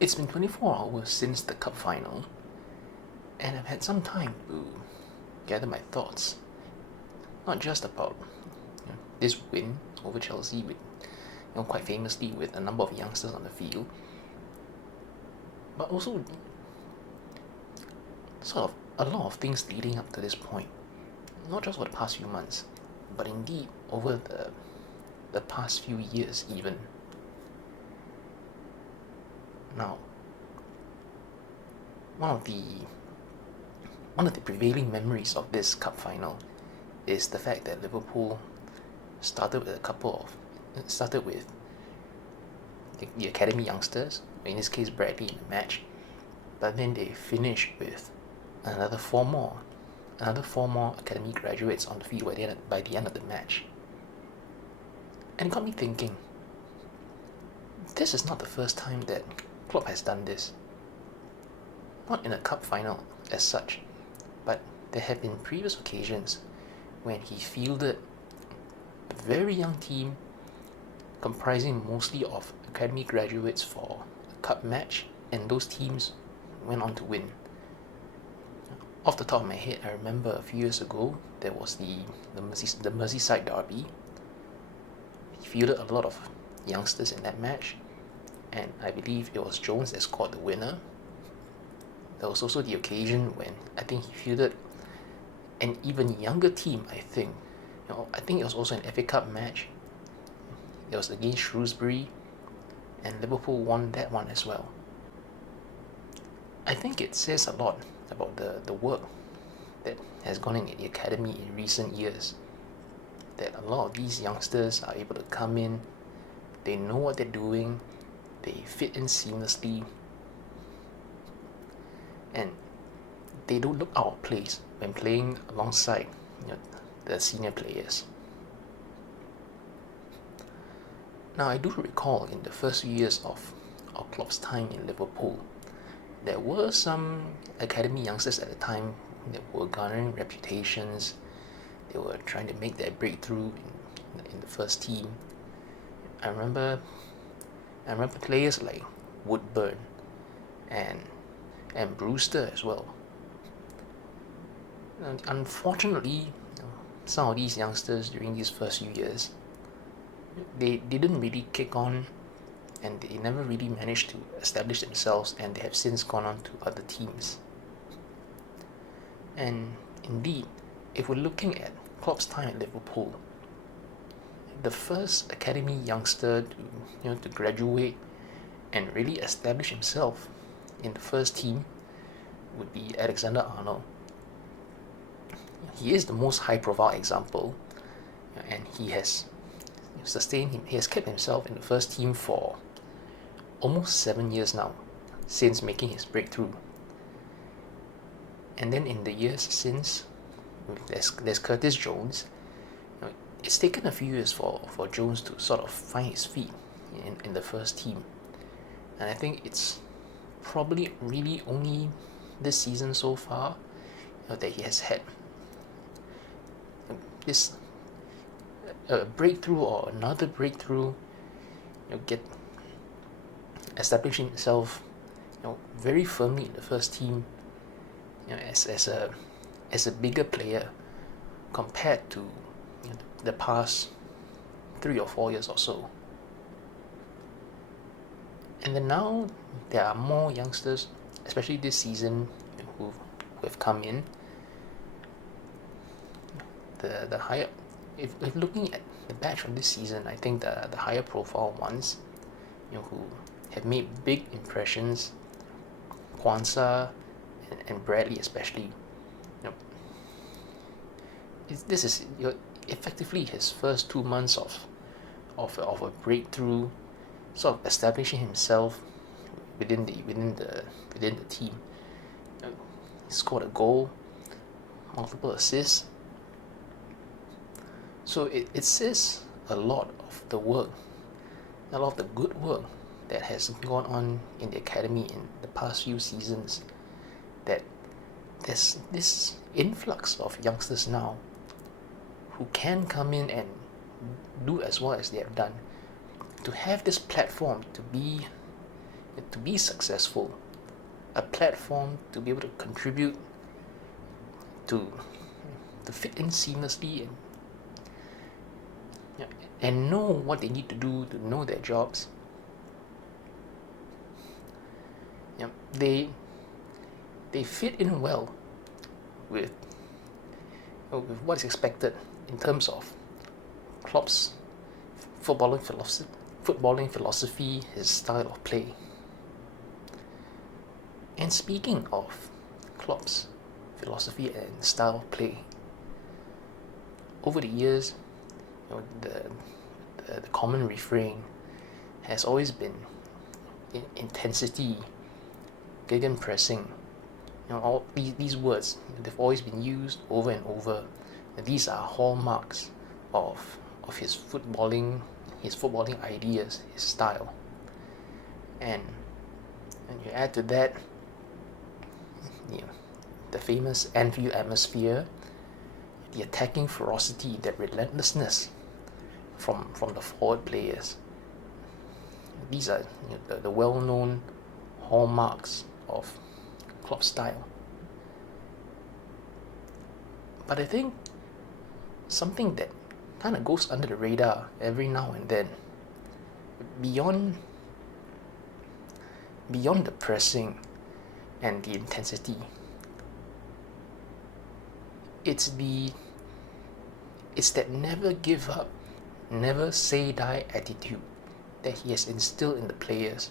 It's been 24 hours since the cup final, and I've had some time to gather my thoughts, not just about this win over Chelsea, with quite famously with a number of youngsters on the field, but also sort of a lot of things leading up to this point, not just for the past few months, but indeed over the past few years even. Now, one of the prevailing memories of this cup final is the fact that Liverpool started with the academy youngsters, in this case Bradley in the match, but then they finished with another four more academy graduates on the field by the end of the match. And it got me thinking, this is not the first time that Klopp has done this. Not in a cup final as such, but there have been previous occasions when he fielded a very young team comprising mostly of academy graduates for a cup match, and those teams went on to win. Off the top of my head, I remember a few years ago there was the Merseyside derby. He fielded a lot of youngsters in that match, and I believe it was Jones that scored the winner. There was also the occasion when I think he fielded an even younger team. I think it was also an FA Cup match. It was against Shrewsbury, and Liverpool won that one as well. I think it says a lot about the work that has gone in the academy in recent years, that a lot of these youngsters are able to come in, they know what they're doing, they fit in seamlessly, and they don't look out of place when playing alongside the senior players. Now, I do recall in the first few years of Klopp's time in Liverpool, there were some academy youngsters at the time that were garnering reputations. They were trying to make their breakthrough in the first team. I remember players like Woodburn and Brewster as well. And unfortunately, some of these youngsters during these first few years, they didn't really kick on, and they never really managed to establish themselves, and they have since gone on to other teams. And indeed, if we're looking at Klopp's time at Liverpool, the first academy youngster to graduate and really establish himself in the first team would be Alexander-Arnold. He is the most high-profile example, and he has kept himself in the first team for almost 7 years now, since making his breakthrough. And then in the years since, there's Curtis Jones. It's taken a few years for Jones to sort of find his feet in the first team, and I think it's probably really only this season so far that he has had this breakthrough or another breakthrough, get establishing himself very firmly in the first team, as a bigger player compared to the past 3 or 4 years or so. And then now there are more youngsters, especially this season, who have come in. The higher, if looking at the batch from this season, I think the higher profile ones, who have made big impressions, Kwanzaa and Bradley especially. This is effectively his first 2 months of a breakthrough, sort of establishing himself within the team. He scored a goal, multiple assists. So it says a lot of the work, a lot of the good work that has gone on in the academy in the past few seasons, that there's this influx of youngsters now who can come in and do as well as they have done. To have this platform to be to be successful, a platform to be able to contribute, to fit in seamlessly, and know what they need to do, to know their jobs. They fit in well with what is expected in terms of Klopp's footballing philosophy, his style of play. And speaking of Klopp's philosophy and style of play, over the years, the common refrain has always been intensity, gegenpressing. All these words, they've always been used over and over. These are hallmarks of his footballing ideas, his style. And you add to that, the famous Anfield atmosphere, the attacking ferocity, that relentlessness from the forward players. These are the well-known hallmarks of Klopp's style. But I think something that kind of goes under the radar every now and then, beyond the pressing and the intensity, it's that never give up, never say die attitude that he has instilled in the players,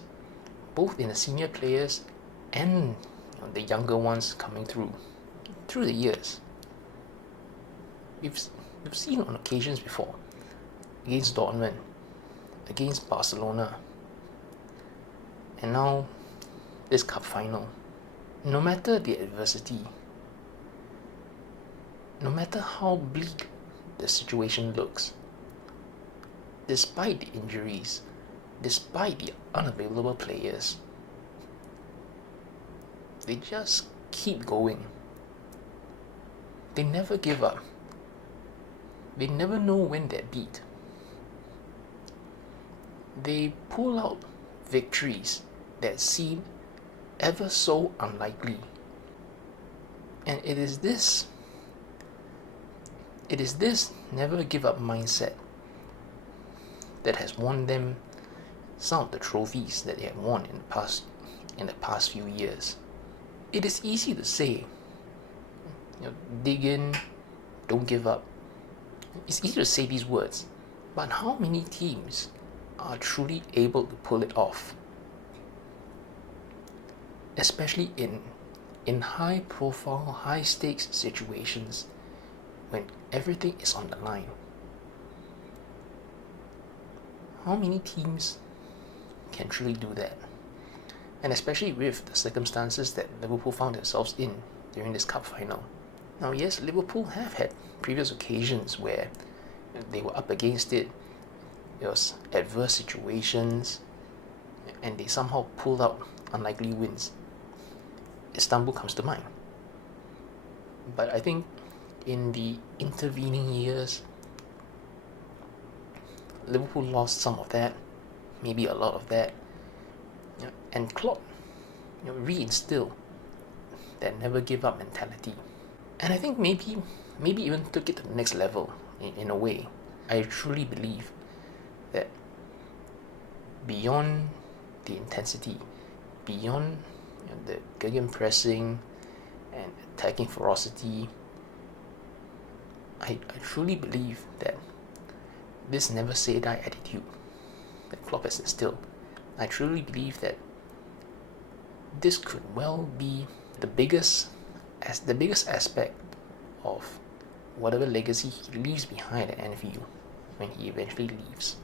both in the senior players and the younger ones coming through the years. We've seen on occasions before, against Dortmund, against Barcelona, and now this cup final. No matter the adversity, no matter how bleak the situation looks, despite the injuries, despite the unavailable players, they just keep going. They never give up. They never know when they're beat. They pull out victories that seem ever so unlikely. And it is this never give up mindset that has won them some of the trophies that they have won in the past few years. It is easy to say, dig in, don't give up. It's easy to say these words, but how many teams are truly able to pull it off? Especially in high profile, high stakes situations when everything is on the line. How many teams can truly do that? And especially with the circumstances that Liverpool found themselves in during this cup final. Now, yes, Liverpool have had previous occasions where they were up against it. There was adverse situations, and they somehow pulled out unlikely wins. Istanbul comes to mind. But I think in the intervening years, Liverpool lost some of that, maybe a lot of that, and Klopp reinstilled that never give up mentality. And I think maybe even took it to the next level in a way. I truly believe that beyond the intensity, beyond the gegenpressing and attacking ferocity, I truly believe that this never say die attitude that Klopp has instilled, I truly believe that this could well be the biggest aspect of whatever legacy he leaves behind at Anfield when he eventually leaves.